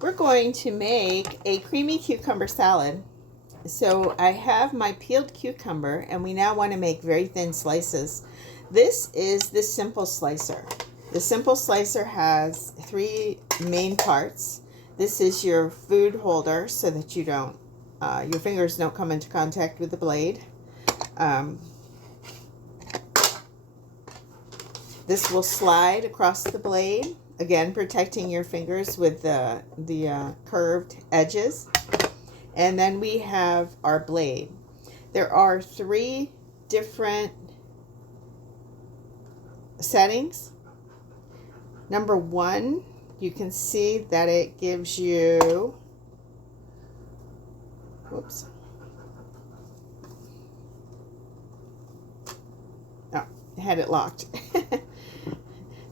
We're going to make a creamy cucumber salad. So I have my peeled cucumber, and we now want to make very thin slices. This is the simple slicer. The simple slicer has 3 main parts. This is your food holder so that you don't, your fingers don't come into contact with the blade. This will slide across the blade, again protecting your fingers with the curved edges. And then we have our blade. There are 3 different settings. Number 1, you can see that it gives you, whoops. Oh, I had it locked.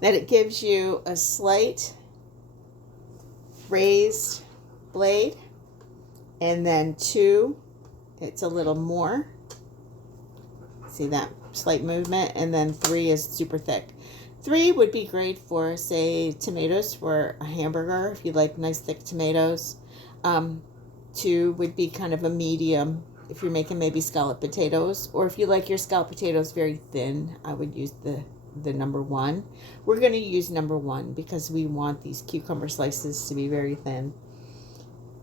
That it gives you a slight raised blade, and then 2, it's a little more. See that slight movement, and then 3 is super thick. 3 would be great for, say, tomatoes for a hamburger, if you like nice thick tomatoes. 2 would be kind of a medium if you're making maybe scalloped potatoes, or if you like your scalloped potatoes very thin, I would use the number 1. We're going to use number 1 because we want these cucumber slices to be very thin.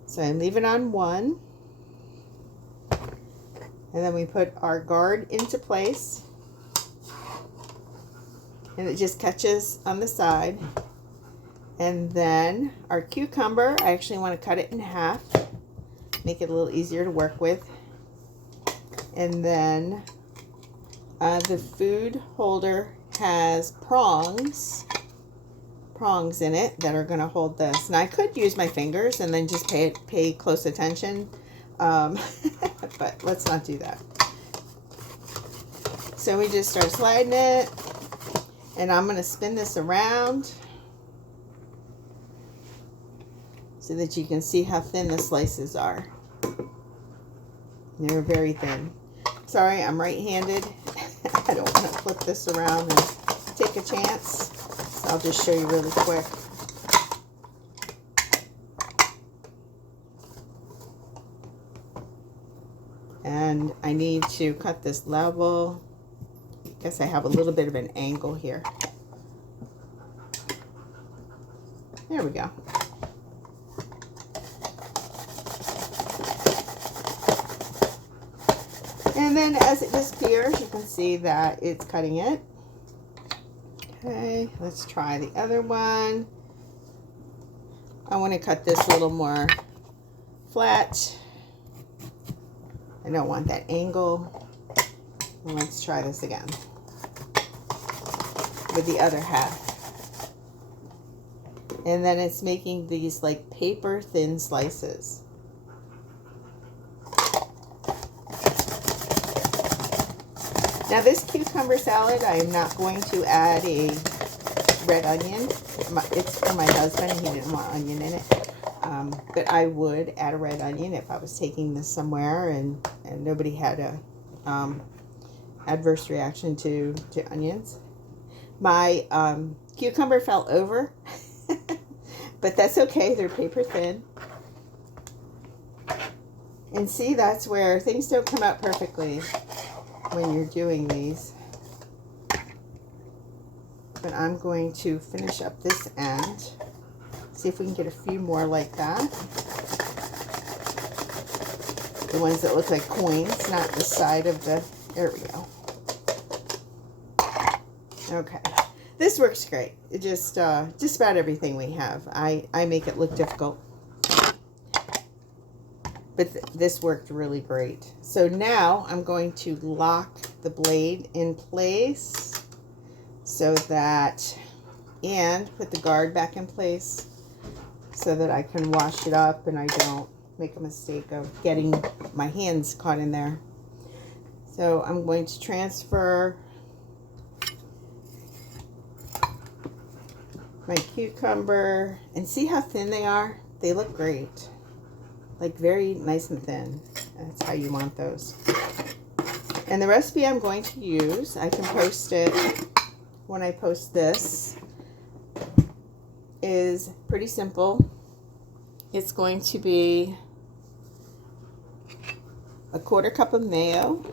So I'm leaving on 1, and then we put our guard into place, and it just catches on the side. And then our cucumber, I actually want to cut it in half, make it a little easier to work with. And then the food holder has prongs in it that are going to hold this. Now I could use my fingers and then just pay close attention, but let's not do that. So we just start sliding it, and I'm going to spin this around so that you can see how thin the slices are. They're very thin. Sorry, I'm right-handed. I don't want to flip this around and take a chance. So I'll just show you really quick. And I need to cut this level. I guess I have a little bit of an angle here. There we go. And then as it disappears, you can see that it's cutting it. Okay, let's try the other one. I want to cut this a little more flat. I don't want that angle. And let's try this again with the other half. And then it's making these like paper thin slices. Now this cucumber salad, I am not going to add a red onion. It's for my husband, he didn't want onion in it. But I would add a red onion if I was taking this somewhere and nobody had a adverse reaction to onions. My cucumber fell over, but that's okay, they're paper thin. And see, that's where things don't come out perfectly when you're doing these. But I'm going to finish up this end. See if we can get a few more like that. The ones that look like coins, not the side of the, there we go. Okay. This works great. It just about everything we have. I make it look difficult. But this worked really great. So now I'm going to lock the blade in place so that, and put the guard back in place so that I can wash it up and I don't make a mistake of getting my hands caught in there. So I'm going to transfer my cucumber, and see how thin they are? They look great. Like very nice and thin. That's how you want those. And the recipe I'm going to use, I can post it when I post this, is pretty simple. it's going to be a 1/4 cup of mayo.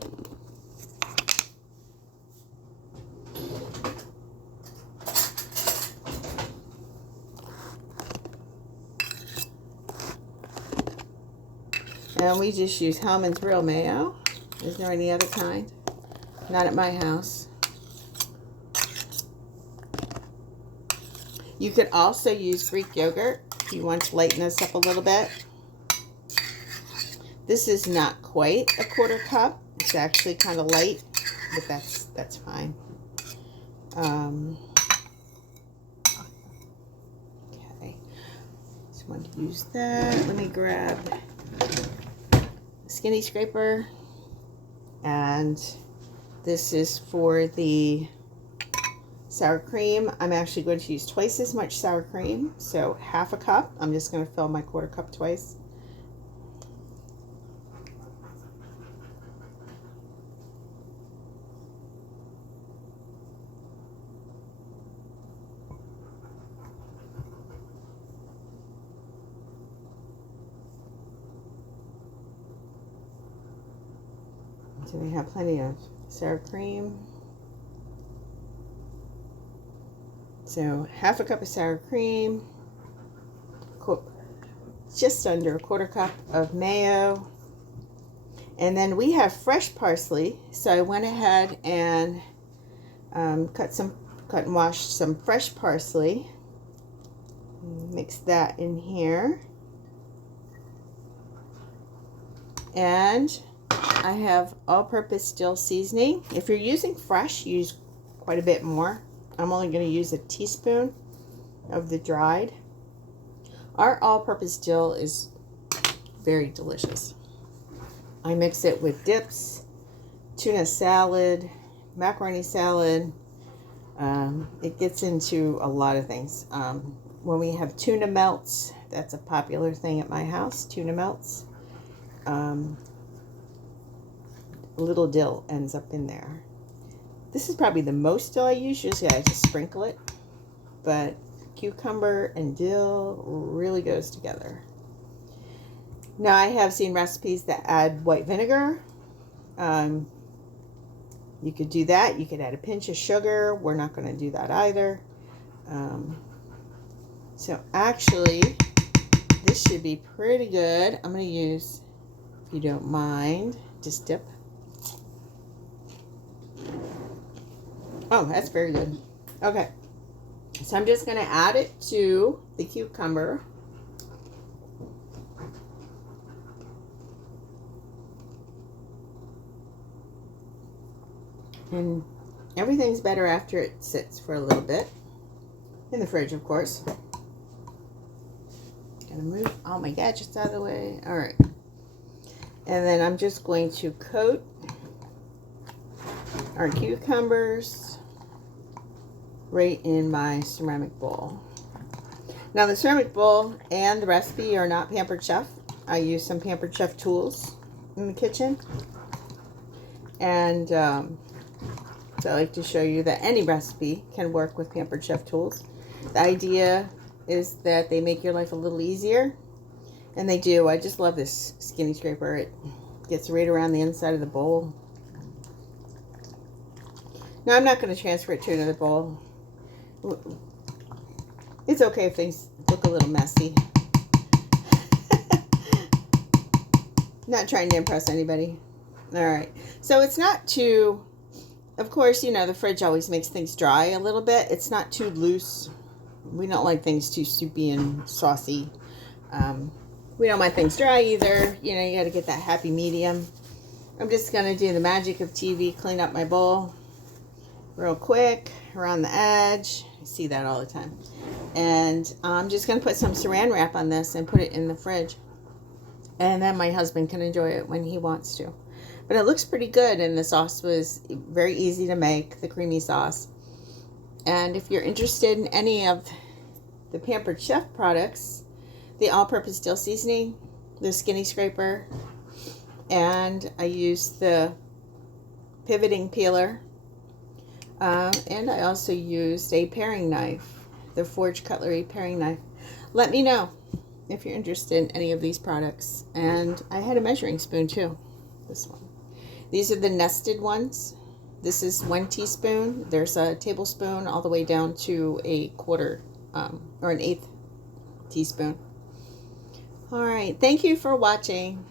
And we just use Hellmann's Real Mayo. Is there any other kind? Not at my house. You could also use Greek yogurt if you want to lighten this up a little bit. This is not quite a 1/4 cup. It's actually kind of light, but that's fine. Okay, just want to use that. Let me grab a skinny scraper, and this is for the sour cream. I'm actually going to use twice as much sour cream, so 1/2 cup. I'm just going to fill my 1/4 cup twice. So we have plenty of sour cream. So 1/2 cup of sour cream, just under a 1/4 cup of mayo. And then we have fresh parsley. So I went ahead and cut and washed some fresh parsley. Mix that in here. And I have all-purpose dill seasoning. If you're using fresh, use quite a bit more. I'm only going to use a teaspoon of the dried. Our all-purpose dill is very delicious. I mix it with dips, tuna salad, macaroni salad. It gets into a lot of things. When we have tuna melts, that's a popular thing at my house, tuna melts. A little dill ends up in there. This is probably the most dill I use. Usually I just sprinkle it, but cucumber and dill really goes together. Now I have seen recipes that add white vinegar. You could do that. You could add a pinch of sugar. We're not going to do that either. So actually, this should be pretty good. I'm going to use, if you don't mind, just dip. Oh, that's very good. Okay, so I'm just going to add it to the cucumber. And everything's better after it sits for a little bit. In the fridge, of course. Gotta move all my gadgets out of the way. All right. And then I'm just going to coat our cucumbers right in my ceramic bowl. Now the ceramic bowl and the recipe are not Pampered Chef. I use some Pampered Chef tools in the kitchen. And so I like to show you that any recipe can work with Pampered Chef tools. The idea is that they make your life a little easier. And they do. I just love this skinny scraper. It gets right around the inside of the bowl. Now I'm not going to transfer it to another bowl. It's okay if things look a little messy. Not trying to impress anybody. Alright, so it's not too, of course, you know, the fridge always makes things dry a little bit. It's not too loose. We don't like things too soupy and saucy. We don't want things dry either. You know, you got to get that happy medium. I'm just going to do the magic of TV, clean up my bowl real quick around the edge. I see that all the time. And I'm just going to put some saran wrap on this and put it in the fridge. And then my husband can enjoy it when he wants to. But it looks pretty good, and the sauce was very easy to make, the creamy sauce. And if you're interested in any of the Pampered Chef products, the all-purpose dill seasoning, the skinny scraper, and I use the pivoting peeler, and I also used a paring knife, the Forge Cutlery paring knife. Let me know if you're interested in any of these products. And I had a measuring spoon too, this one. These are the nested ones. This is 1 teaspoon. There's a tablespoon all the way down to a quarter or an 1/8 teaspoon. All right, thank you for watching.